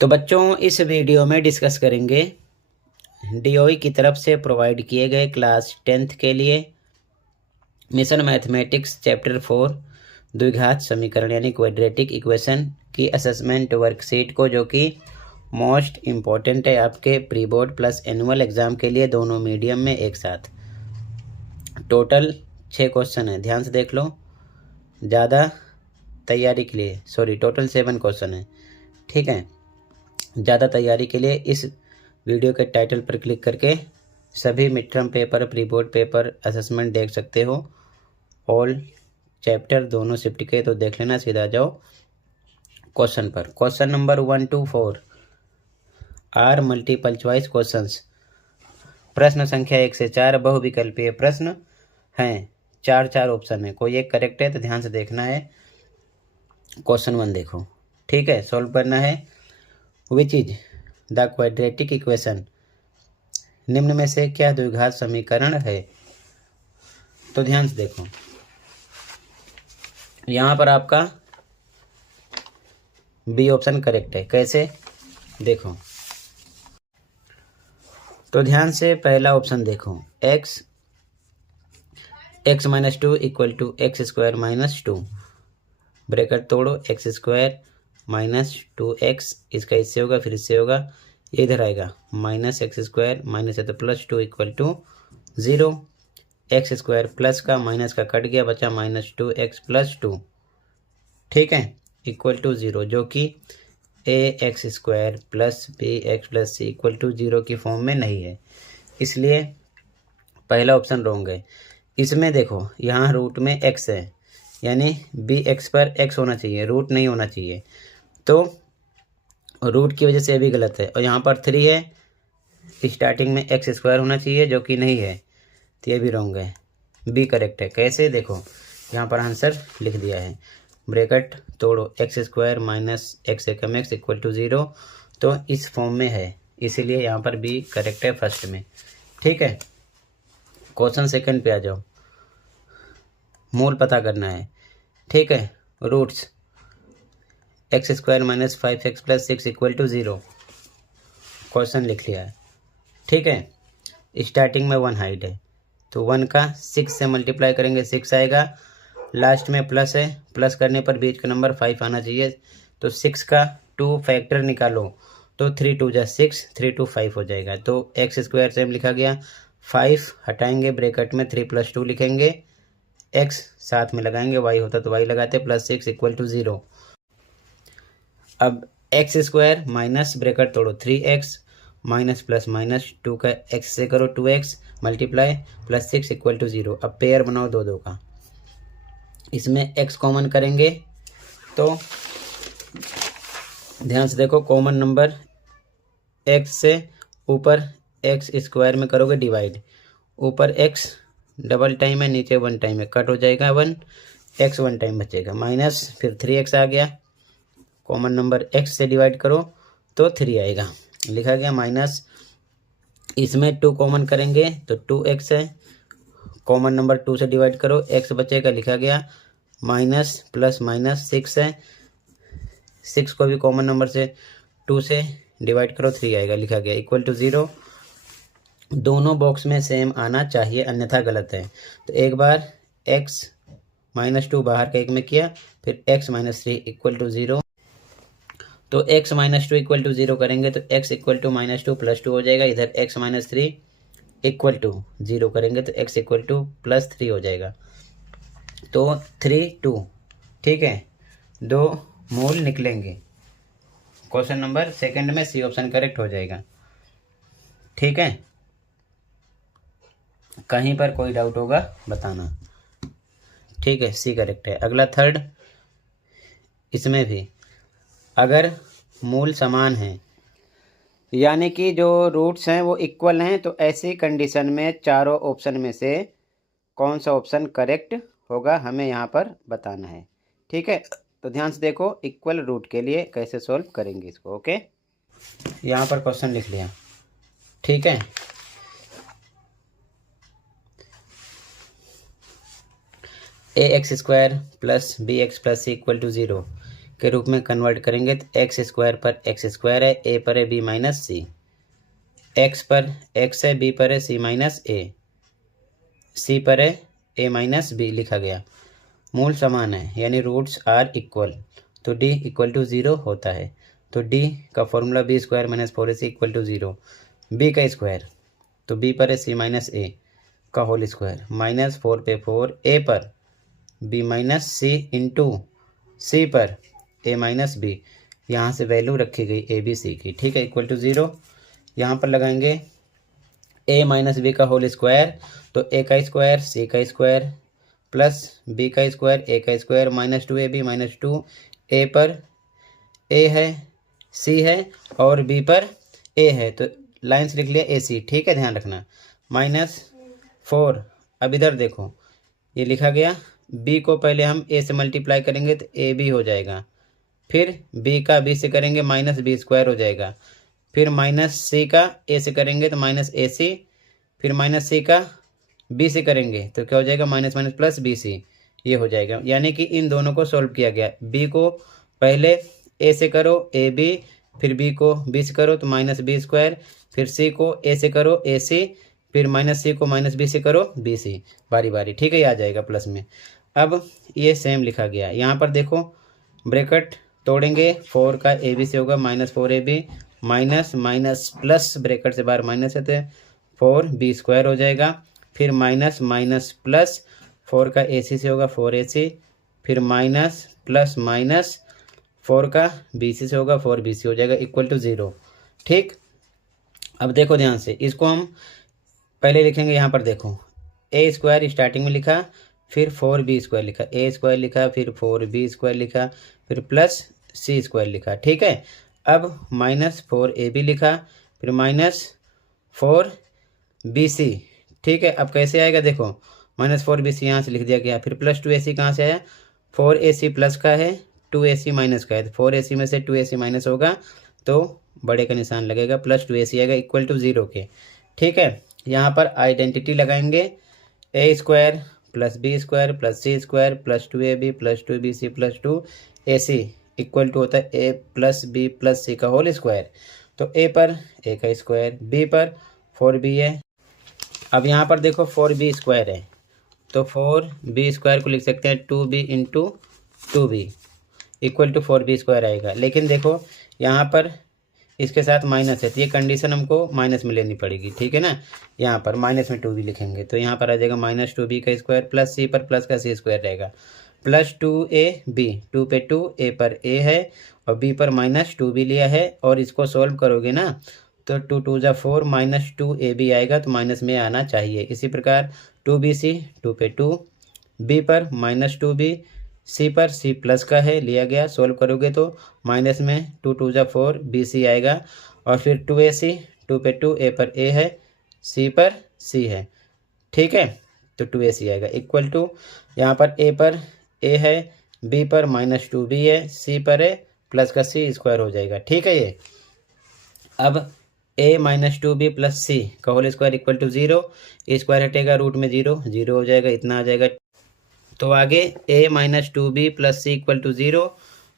तो बच्चों इस वीडियो में डिस्कस करेंगे डीओई की तरफ से प्रोवाइड किए गए क्लास 10th के लिए मिशन मैथमेटिक्स चैप्टर 4 द्विघात समीकरण यानी क्वाड्रेटिक इक्वेशन की असेसमेंट वर्कशीट को, जो कि मोस्ट इम्पॉर्टेंट है आपके pre board plus annual exam के लिए, दोनों मीडियम में एक साथ। टोटल 6 क्वेश्चन है, ध्यान से देख लो। ज़्यादा तैयारी के लिए टोटल 7 क्वेश्चन है, ठीक है। ज़्यादा तैयारी के लिए इस वीडियो के टाइटल पर क्लिक करके सभी mid term paper, pre board paper, assessment देख सकते हो। ऑल चैप्टर दोनों शिफ्ट के, तो देख लेना। सीधा जाओ क्वेश्चन पर। Question number 1 to 4 are multiple choice questions. प्रश्न संख्या 1 से 4 बहुविकल्पीय प्रश्न हैं। 4 ऑप्शन है, कोई एक करेक्ट है, तो ध्यान से देखना है। क्वेश्चन 1 देखो, ठीक है, सॉल्व करना है। Which is the quadratic equation, निम्न में से क्या द्विघात समीकरण है। तो ध्यान से देखो, यहां पर आपका बी ऑप्शन करेक्ट है। कैसे देखो, तो ध्यान से पहला ऑप्शन देखो, x -2 equal to x square -2, bracket तोड़ो, एक्स स्क्वायर -2x, इसका इससे होगा, फिर इससे होगा, ये इधर आएगा -x स्क्वायर माइनस है तो +2 equal to 0। X square plus का माइनस का कट गया, बचा -2x + 2, ठीक है, इक्वल टू 0, जो कि ax square plus bx plus c equal to 0 की फॉर्म में नहीं है, इसलिए पहला ऑप्शन रॉन्ग है। इसमें देखो, यहाँ रूट में x है, यानी bx पर x होना चाहिए, रूट नहीं होना चाहिए, तो रूट की वजह से भी गलत है। और यहाँ पर 3 है, स्टार्टिंग में एक्स स्क्वायर होना चाहिए, जो कि नहीं है, तो ये भी रॉन्ग है। बी करेक्ट है। कैसे देखो, यहाँ पर आंसर लिख दिया है, ब्रैकेट तोड़ो, x square minus x Ekam x equal to 0, तो इस फॉर्म में है, इसीलिए यहाँ पर बी करेक्ट है फर्स्ट में, ठीक है। क्वेश्चन सेकंड पे आ जाओ, मूल पता करना है, ठीक है। Roots x square minus 5x + 6 equal to 0, question लिख लिया है, ठीक है। स्टार्टिंग में 1 हाइड है, तो 1 का 6 से मल्टीप्लाई करेंगे, 6 आएगा, लास्ट में प्लस है, प्लस करने पर बीच का नंबर 5 आना चाहिए, तो 6 का 2 फैक्टर निकालो, तो 3 2 जा 6, 3 2 5 हो जाएगा। तो एक्स स्क्वायर सेम लिखा गया, 5 हटाएंगे, ब्रैकेट में 3 + 2 लिखेंगे, एक्स साथ में लगाएंगे, वाई होता तो वाई लगाते, +6 इक्वल टू 0। अब एक्स स्क्वायर माइनस ब्रैकेट तोड़ो, 3x माइनस प्लस माइनस 2 का x से करो 2x मल्टीप्लाई +6 इक्वल टू 0। अब पेयर बनाओ दो का, इसमें x कॉमन करेंगे, तो ध्यान से देखो, कॉमन नंबर x से ऊपर x स्क्वायर में करोगे डिवाइड, ऊपर x डबल टाइम है, नीचे 1 टाइम है, कट हो जाएगा 1, x 1 टाइम बचेगा, माइनस फिर 3x आ गया, कॉमन नंबर x से डिवाइड करो तो 3 आएगा, लिखा गया माइनस, इसमें 2 कॉमन करेंगे तो 2x है, कॉमन नंबर 2 से डिवाइड करो, x बचेगा, लिखा गया माइनस प्लस माइनस 6 है, 6 को भी कॉमन नंबर से 2 से डिवाइड करो, 3 आएगा, लिखा गया इक्वल टू 0। दोनों बॉक्स में सेम आना चाहिए, अन्यथा गलत है। तो एक बार x -2 बाहर का एक में किया, फिर x -3 इक्वल टू 0, तो x -2 इक्वल टू 0 करेंगे तो x इक्वल टू -2 + 2 हो जाएगा, इधर x -3 इक्वल टू 0 करेंगे तो x इक्वल टू +3 हो जाएगा, तो 3 2, ठीक है, 2 मूल निकलेंगे। क्वेश्चन नंबर सेकंड में सी ऑप्शन करेक्ट हो जाएगा, ठीक है। कहीं पर कोई डाउट होगा बताना, ठीक है, सी करेक्ट है। अगला थर्ड, इसमें भी अगर मूल समान हैं, यानी कि जो रूट्स हैं वो इक्वल हैं, तो ऐसी कंडीशन में चारों ऑप्शन में से कौन सा ऑप्शन करेक्ट होगा, हमें यहाँ पर बताना है, ठीक है। तो ध्यान से देखो, इक्वल रूट के लिए कैसे सॉल्व करेंगे इसको, ओके। यहाँ पर क्वेश्चन लिख लिया, ठीक है। ax² + bx + c equal to 0, के रूप में कन्वर्ट करेंगे तो एक्स स्क्वायर पर एक्स स्क्वायर है, ए पर है बी माइनस सी, एक्स पर एक्स है, बी पर है सी माइनस ए, सी पर है ए माइनस बी लिखा गया। मूल समान है यानी रूट्स आर इक्वल, तो डी इक्वल टू 0 होता है। तो डी का formula b square minus 4ac equal to 0। B का स्क्वायर तो बी पर है सी माइनस ए का होल स्क्वायर माइनस 4 पे 4, ए पर बी माइनस सी इंटू सी पर ए माइनस बी, यहाँ से वैल्यू रखी गई ए बी सी की, ठीक है, इक्वल टू 0। यहाँ पर लगाएंगे ए माइनस बी का होल स्क्वायर, तो ए का स्क्वायर सी का स्क्वायर प्लस बी का स्क्वायर ए का स्क्वायर माइनस 2ab माइनस 2, ए पर ए है, सी है और बी पर ए है, तो लाइन्स लिख लिया ए सी, ठीक है, ध्यान रखना। माइनस 4, अब इधर देखो ये लिखा गया, बी को पहले हम ए से मल्टीप्लाई करेंगे तो ए बी हो जाएगा, फिर बी का बी से करेंगे माइनस बी स्क्वायर हो जाएगा, फिर माइनस सी का ए से करेंगे तो माइनस ए सी, फिर माइनस सी का बी से करेंगे तो क्या हो जाएगा minus minus plus b c, ये हो जाएगा। यानी कि इन दोनों को सॉल्व किया गया, बी को पहले ए से करो ए बी, फिर बी को बी से करो तो माइनस बी स्क्वायर, फिर सी को ए से करो ए सी, फिर माइनस सी को माइनस बी से करो बी सी, बारी बारी, ठीक है, ये आ जाएगा प्लस में। अब ये सेम लिखा गया, यहाँ पर देखो ब्रैकेट तोड़ेंगे, 4 का ए बी से होगा minus 4ab minus minus plus bracket से बाहर माइनस है तो 4b स्क्वायर हो जाएगा, फिर माइनस माइनस प्लस 4 का ए सी से होगा 4ac, फिर माइनस प्लस माइनस 4 का बी सी से होगा 4bc हो जाएगा इक्वल टू 0, ठीक। अब देखो ध्यान से, इसको हम पहले लिखेंगे, यहाँ पर देखो ए स्क्वायर स्टार्टिंग में लिखा, फिर 4b स्क्वायर लिखा, ए स्क्वायर लिखा, फिर 4b स्क्वायर लिखा, फिर प्लस सी स्क्वायर लिखा, ठीक है। अब माइनस 4ab लिखा, फिर माइनस 4bc, ठीक है। अब कैसे आएगा देखो, माइनस 4bc यहाँ से लिख दिया गया, फिर प्लस 2ac कहाँ से आया, 4ac प्लस का है 2ac माइनस का है, तो 4ac में से 2ac माइनस होगा तो बड़े का निशान लगेगा, प्लस 2ac आएगा इक्वल टू 0 के, ठीक है। यहाँ पर आइडेंटिटी लगाएंगे, A square plus B square plus C square plus 2ab plus 2bc plus 2ac equal to होता है ए प्लस बी प्लस सी का होल स्क्वायर, तो ए पर ए का स्क्वायर, बी पर 4b है। अब यहाँ पर देखो 4b स्क्वायर है तो 4b स्क्वायर को लिख सकते हैं 2b into 2b equal to 4b square आएगा, लेकिन देखो यहाँ पर इसके साथ माइनस है तो ये कंडीशन हमको माइनस में लेनी पड़ेगी, ठीक है ना। यहाँ पर माइनस में 2b लिखेंगे तो यहाँ पर आ जाएगा माइनस 2b का स्क्वायर प्लस सी पर प्लस का सी स्क्वायर रहेगा, प्लस 2ab, 2 पे 2, ए पर ए है और बी पर माइनस 2b लिया है, और इसको सॉल्व करोगे ना तो 2 2 जा 4 माइनस 2ab आएगा तो माइनस में आना चाहिए। इसी प्रकार 2bc, 2 पे 2, बी पर माइनस 2b, सी पर सी प्लस का है लिया गया, सोल्व करोगे तो माइनस में 2 2 जा 4 bc आएगा, और फिर 2ac, 2 पे 2, ए पर ए है, सी पर सी है, ठीक है, तो 2ac आएगा इक्वल टू, यहाँ पर ए पर ए है, बी पर माइनस 2b है, सी पर है प्लस का सी स्क्वायर हो जाएगा, ठीक है। ये अब a माइनस 2b प्लस सी का whole square equal to 0, square हटेगा रूट में 0 0 हो जाएगा, इतना आ जाएगा। तो आगे a minus 2b plus c equal to 0,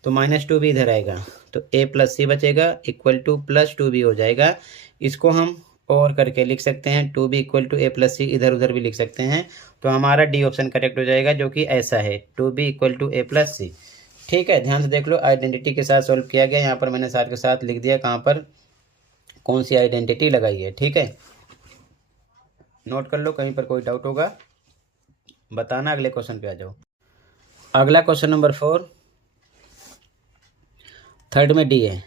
तो माइनस 2b इधर आएगा तो a प्लस सी बचेगा इक्वल टू प्लस 2b हो जाएगा। इसको हम और करके लिख सकते हैं 2b equal to a plus C, इधर उधर भी लिख सकते हैं, तो हमारा डी ऑप्शन करेक्ट हो जाएगा, जो कि ऐसा है 2b equal to a plus C, ठीक है। ध्यान से देख लो, आइडेंटिटी के साथ सॉल्व किया गया, यहाँ पर मैंने साथ के साथ लिख दिया कहाँ पर कौन सी आइडेंटिटी लगाई है, ठीक है। नोट कर लो, कहीं पर कोई डाउट होगा बताना, अगले क्वेश्चन पे आ जाओ। अगला क्वेश्चन नंबर 4, थर्ड में डी है,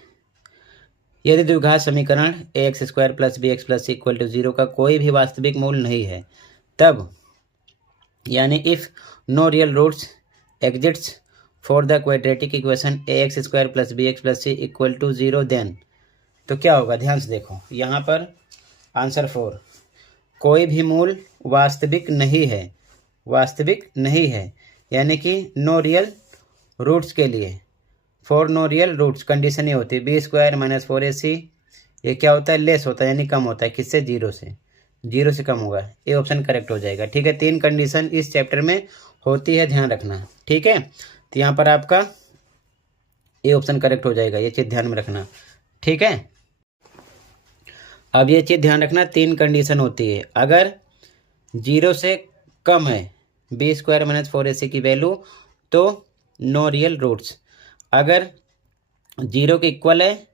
यदि द्विघात समीकरण ax square plus bx plus c equal to 0 का कोई भी वास्तविक मूल नहीं है, तब यानी if no real roots exists for the quadratic equation ax square plus bx plus c equal to 0, then तो क्या होगा। ध्यान से देखो, यहाँ पर आंसर 4, कोई भी मूल वास्तविक नहीं है, वास्तविक नहीं है यानी कि नो रियल रूट्स के लिए, for no real roots condition ये होती है बी स्क्वायर माइनस 4ac, ये क्या होता है लेस होता है यानी कम होता है, किससे 0 से, 0 से कम होगा, ये ऑप्शन करेक्ट हो जाएगा, ठीक है। 3 कंडीशन इस चैप्टर में होती है, ध्यान रखना, ठीक है। तो यहाँ पर आपका ये ऑप्शन करेक्ट हो जाएगा, ये चीज़ ध्यान में रखना, ठीक है। अब ये चीज़ ध्यान रखना, 3 कंडीशन होती है। अगर 0 से कम है बी स्क्वायर माइनस 4ac की वैल्यू तो नो रियल रूट्स। अगर 0 के इक्वल है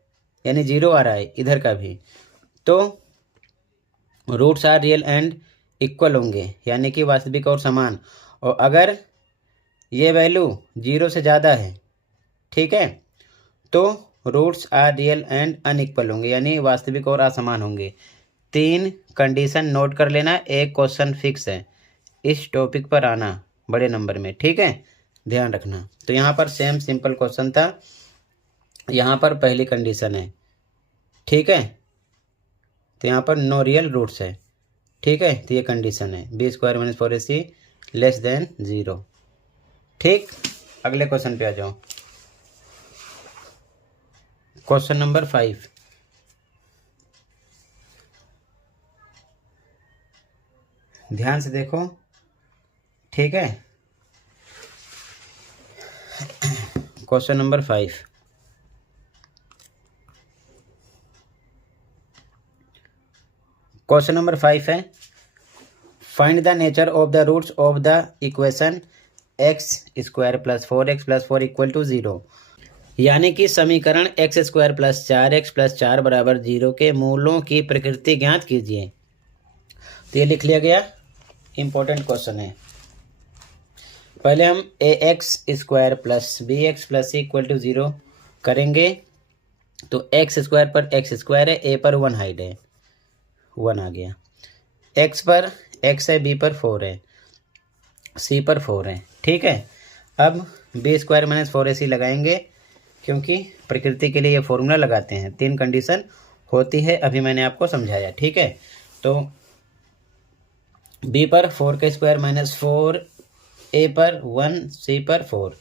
यानी 0 आ रहा है इधर का भी, तो roots are real and equal होंगे, यानी कि वास्तविक और समान। और अगर ये वैल्यू 0 से ज़्यादा है, ठीक है, तो roots are real and unequal होंगे, यानी वास्तविक और असमान होंगे। 3 कंडीशन नोट कर लेना, एक क्वेश्चन फिक्स है, इस टॉपिक पर आना बड़े नंबर में, ठीक है, ध्यान रखना। तो यहाँ पर सेम सिंपल क्वेश्चन था, यहाँ पर पहली कंडीशन है, ठीक है, तो यहाँ पर नो रियल रूट्स है, ठीक है, तो ये कंडीशन है b square minus 4ac less than 0, ठीक। अगले क्वेश्चन पे आ जाओ, क्वेश्चन नंबर 5। ध्यान से देखो, ठीक है, क्वेश्चन नंबर 5। क्वेश्चन नंबर 5 है, find the nature of the roots of the equation x square plus 4x plus 4 equal to 0, यानी कि समीकरण x square plus 4x plus 4 बराबर 0 के मूलों की प्रकृति ज्ञात कीजिए। तो ये लिख लिया गया, इंपॉर्टेंट क्वेश्चन है। पहले हम A X square plus B x plus equal to 0 करेंगे। तो एक्स स्क्वायर पर एक्स स्क्वायर है, ए पर 1 हाइड है, 1 आ गया। एक्स पर एक्स है, बी पर 4 है, सी पर 4 है, ठीक है। अब बी स्क्वायर माइनस 4ac लगाएंगे, क्योंकि प्रकृति के लिए ये फॉर्मूला लगाते हैं, 3 कंडीशन होती है, अभी मैंने आपको समझाया, ठीक है। तो बी पर 4 का स्क्वायर माइनस 4, ए पर 1, सी पर 4,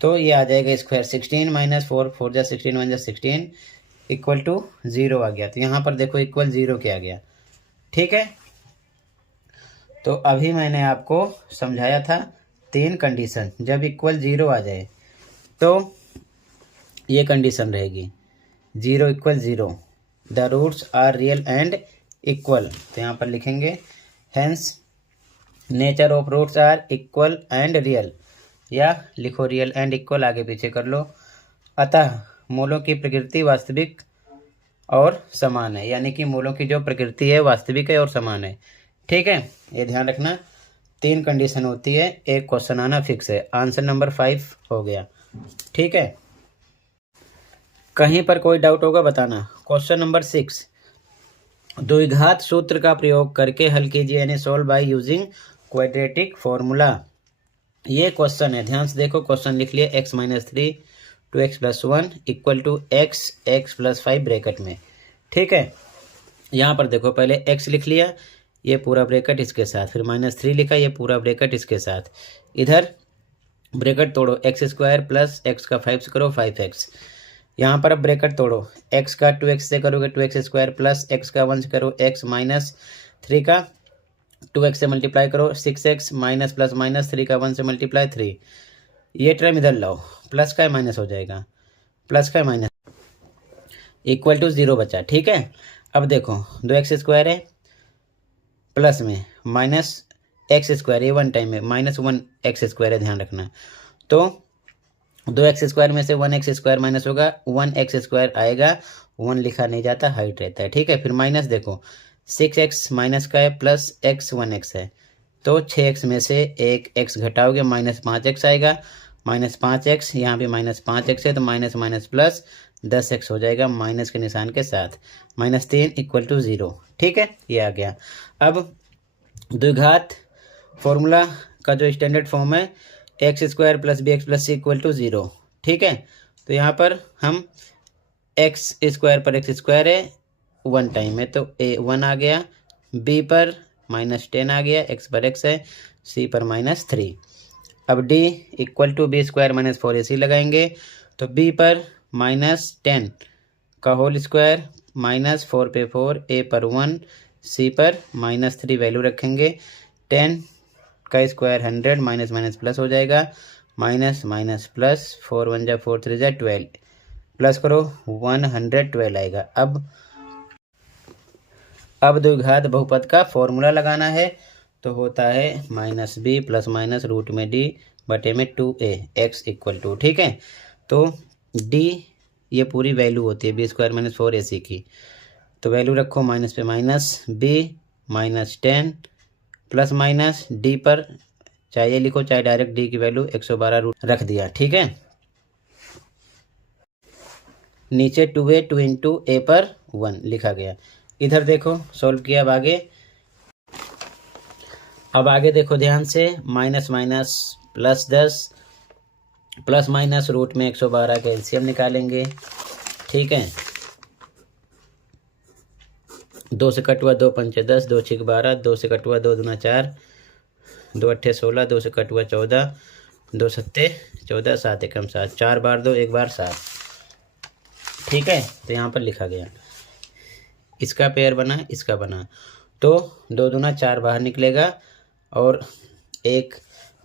तो ये आ जाएगा स्क्वायर 16 माइनस 4, 4 जा 16 1 जा 16 इक्वल टू 0 आ गया। तो यहाँ पर देखो इक्वल 0 के आ गया, ठीक है। तो अभी मैंने आपको समझाया था 3 कंडीशन, जब इक्वल 0 आ जाए तो ये कंडीशन रहेगी 0 equal 0, the roots are real and equal. तो यहाँ पर लिखेंगे hence nature of roots are equal and real, या लिखो रियल एंड इक्वल, आगे पीछे कर लो। अतः मूलों की प्रकृति वास्तविक और समान है, यानी कि मूलों की जो प्रकृति है वास्तविक है और समान है, ठीक है, ये ध्यान रखना। 3 कंडीशन होती है, एक क्वेश्चन आना फिक्स है। आंसर नंबर 5 हो गया, ठीक है। कहीं पर कोई डाउट होगा बताना। क्वेश्चन नंबर 6, द्विघात सूत्र का प्रयोग करके हल कीजिए, यानी solve by using quadratic formula. ये क्वेश्चन है, ध्यान से देखो, क्वेश्चन लिख लिया x minus 3 2x plus 1 equal to x plus 5 bracket में, ठीक है। यहाँ पर देखो पहले x लिख लिया, ये पूरा ब्रैकेट इसके साथ, फिर माइनस 3 लिखा, ये पूरा ब्रैकेट इसके साथ, इधर ब्रैकेट तोड़ो, एक्स स्क्वायर प्लस एक्स का 5 से करो 5x, यहाँ पर अब ब्रैकेट तोड़ो, x का 2x से करोगे 2x स्क्वायर प्लस x का 1 से करो x माइनस 3 का 2x से मल्टीप्लाई करो 6x माइनस प्लस माइनस 3 का 1 से मल्टीप्लाई 3, ये टर्म इधर लाओ, प्लस का माइनस हो जाएगा, प्लस का माइनस इक्वल टू 0 बचा, ठीक है। अब देखो 2x स्क्वायर है, प्लस में माइनस एक्स स्क्वायर, ये 1 टाइम है, माइनस 1x स्क्वायर है, ध्यान रखना। तो 2x स्क्वायर में से 1x स्क्वायर माइनस होगा, 1x स्क्वायर आएगा, 1 लिखा नहीं जाता, हाइट रहता है, ठीक है। फिर माइनस देखो 6x माइनस का है, प्लस x 1x है, तो 6x में से एक x घटाओगे माइनस 5x आएगा, माइनस 5x, यहाँ भी माइनस 5x है, तो माइनस माइनस प्लस 10x हो जाएगा माइनस के निशान के साथ, माइनस 3 इक्वल टू 0, ठीक है, ये आ गया। अब द्विघात फॉर्मूला का जो स्टैंडर्ड फॉर्म है x square plus B x plus c equal to 0, ठीक है। तो यहाँ पर हम एक्स स्क्वायर पर एक्स स्क्वायर है, 1 टाइम है, तो ए 1 आ गया, बी पर माइनस 10 आ गया, एक्स पर एक्स है, सी पर माइनस 3। अब D equal to b square minus 4ac लगाएंगे, तो बी पर माइनस 10 का होल स्क्वायर माइनस 4 पे 4, ए पर 1, सी पर माइनस 3 वैल्यू रखेंगे, 10 का स्क्वायर 100 माइनस माइनस प्लस हो जाएगा, माइनस माइनस प्लस, 4 1 जा 4 3 जा 12, प्लस करो 112 आएगा। अब द्विघात बहुपद का फॉर्मूला लगाना है, तो होता है minus b plus minus root में डी बटे में 2a x इक्वल टू, ठीक है। तो d ये पूरी वैल्यू होती है बी स्क्वायर माइनस 4ac की, तो वैल्यू रखो माइनस पे minus, b minus 10 plus minus d पर चाहे ये लिखो चाहे डायरेक्ट d की वैल्यू 112 रूट रख दिया, ठीक है। नीचे 2a 2 इंटू a पर 1 लिखा गया। इधर देखो सॉल्व किया। अब आगे देखो ध्यान से, minus minus plus 10 plus minus root में 112 का एलसीएम निकालेंगे, ठीक है। 2 से कट हुआ 2 पंचे 10, 2 छिक 12, 2 से कट हुआ 2 दूना 4, 2 अट्ठे 16, 2 से कट हुआ 14, 2 सत्ते 14, 7 एकम 7, 4 बार 2 1 बार 7, ठीक है। तो यहाँ पर लिखा गया, इसका पेयर बना, इसका बना, तो 2 दूना 4 बाहर निकलेगा और एक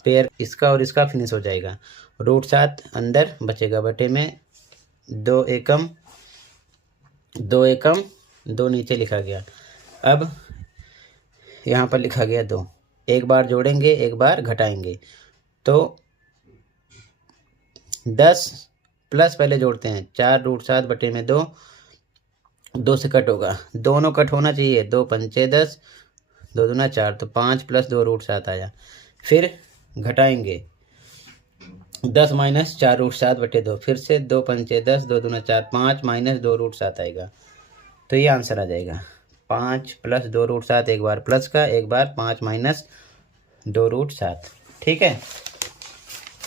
पेयर इसका और इसका फिनिश हो जाएगा। रूट 7 अंदर बचेगा बटे में 2 एकम 2 नीचे लिखा गया। अब यहाँ पर लिखा गया 2, एक बार जोड़ेंगे एक बार घटाएंगे, तो 10 प्लस पहले जोड़ते हैं 4 रूट 7 बटे में 2, 2 से कट होगा, दोनों कट होना चाहिए, 2 पंचे 10, 2 दूना 4, तो 5 प्लस 2 रूट 7 आया। फिर घटाएंगे 10 माइनस 4 रूट 7 बटे 2, फिर से 2 पंचे 10, 2 दूना 4, 5 माइनस 2 रूट 7 आएगा। तो ये आंसर आ जाएगा 5 प्लस 2 रूट 7, एक बार प्लस का एक बार 5 माइनस 2 रूट 7, ठीक है।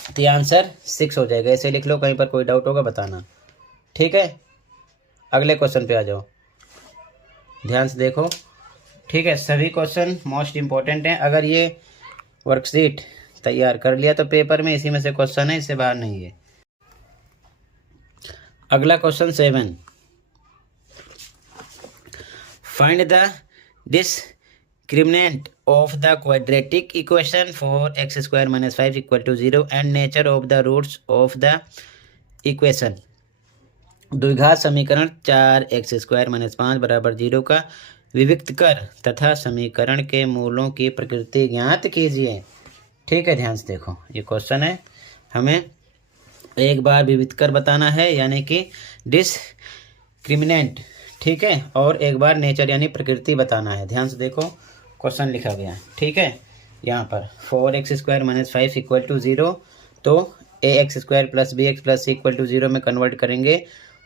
तो ये आंसर 6 हो जाएगा। ऐसे लिख लो, कहीं पर कोई डाउट होगा बताना, ठीक है। अगले क्वेश्चन पे आ जाओ, ध्यान से देखो, ठीक है। सभी क्वेश्चन मोस्ट इम्पोर्टेंट हैं। अगर ये वर्कशीट तैयार कर लिया तो पेपर में इसी में से क्वेश्चन है, इससे बाहर नहीं है। अगला question 7, find the discriminant of the quadratic equation for x square minus 5 equal to 0 and nature of the roots of the equation. द्विघात समीकरण 4x स्क्वायर माइनस 5 बराबर 0 का विविक्त कर तथा समीकरण के मूलों की प्रकृति ज्ञात कीजिए, ठीक है। ध्यान से देखो, ये क्वेश्चन है, हमें एक बार विविक्त कर बताना है यानी कि डिस्क्रिमिनेंट, ठीक है, और एक बार नेचर यानी प्रकृति बताना है। ध्यान से देखो क्वेश्चन लिखा गया, ठीक है। यहाँ पर 4x square minus 5 equal to 0, तो ax square plus bx plus c equal to 0 में कन्वर्ट करेंगे,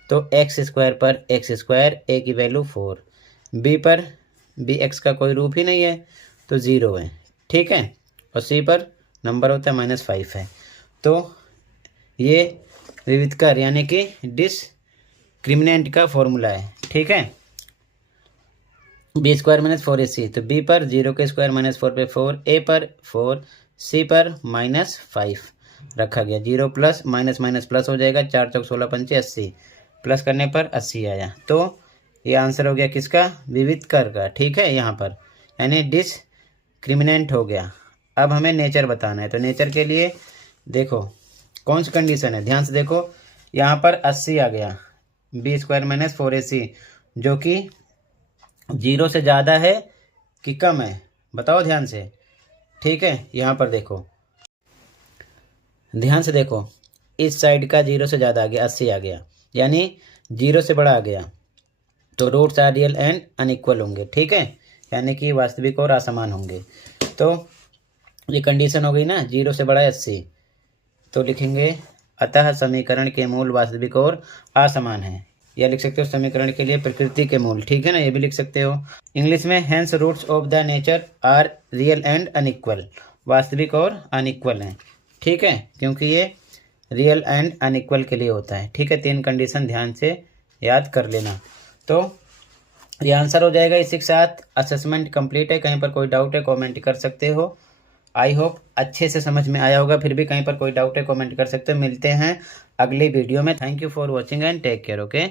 तो x स्क्वायर पर x स्क्वायर, a की वैल्यू 4, b पर bx का कोई रूप ही नहीं है तो 0 है, ठीक है, और c पर नंबर होता है -5 है। तो ये विविध कर यानी कि डिस्क्रिमिनेंट का फॉर्मूला है, ठीक है। बी स्क्वायर माइनस 4ac, तो b पर 0 के स्क्वायर माइनस 4 पे 4, a पर 4, c पर -5 रखा गया। 0 प्लस माइनस माइनस प्लस हो जाएगा, 4 चौक 16 पंचे 80, प्लस करने पर 80 आया। तो ये आंसर हो गया किसका, विविध कर का, ठीक है। यहाँ पर यानी डिस्क्रिमिनेंट हो गया। अब हमें नेचर बताना है, तो नेचर के लिए देखो कौन सी कंडीशन है, ध्यान से देखो, यहाँ पर 80 आ गया, बी स्क्वायर माइनस 4ac जो कि 0 से ज़्यादा है कि कम है, बताओ ध्यान से, ठीक है। यहाँ पर देखो, ध्यान से देखो, इस साइड का 0 से ज़्यादा आ गया, 80 आ गया, यानी 0 से बड़ा आ गया, तो roots are real and unequal होंगे, ठीक है, यानी कि वास्तविक और असमान होंगे। तो ये कंडीशन हो गई ना, 0 से बड़ा 80, तो लिखेंगे अतः समीकरण के मूल वास्तविक और असमान है, या लिख सकते हो समीकरण के लिए प्रकृति के मूल, ठीक है ना, ये भी लिख सकते हो इंग्लिश में। Hence roots of the nature are real and unequal, वास्तविक और अनइक्वल हैं, ठीक है, क्योंकि ये रियल एंड अनइक्वल के लिए होता है, ठीक है। 3 कंडीशन ध्यान से याद कर लेना। तो ये आंसर हो जाएगा। इसी के साथ असेसमेंट कंप्लीट है। कहीं पर कोई डाउट है कमेंट कर सकते हो। आई होप अच्छे से समझ में आया होगा, फिर भी कहीं पर कोई डाउट है कमेंट कर सकते हो। मिलते हैं अगली वीडियो में। Thank you for watching and take care, okay.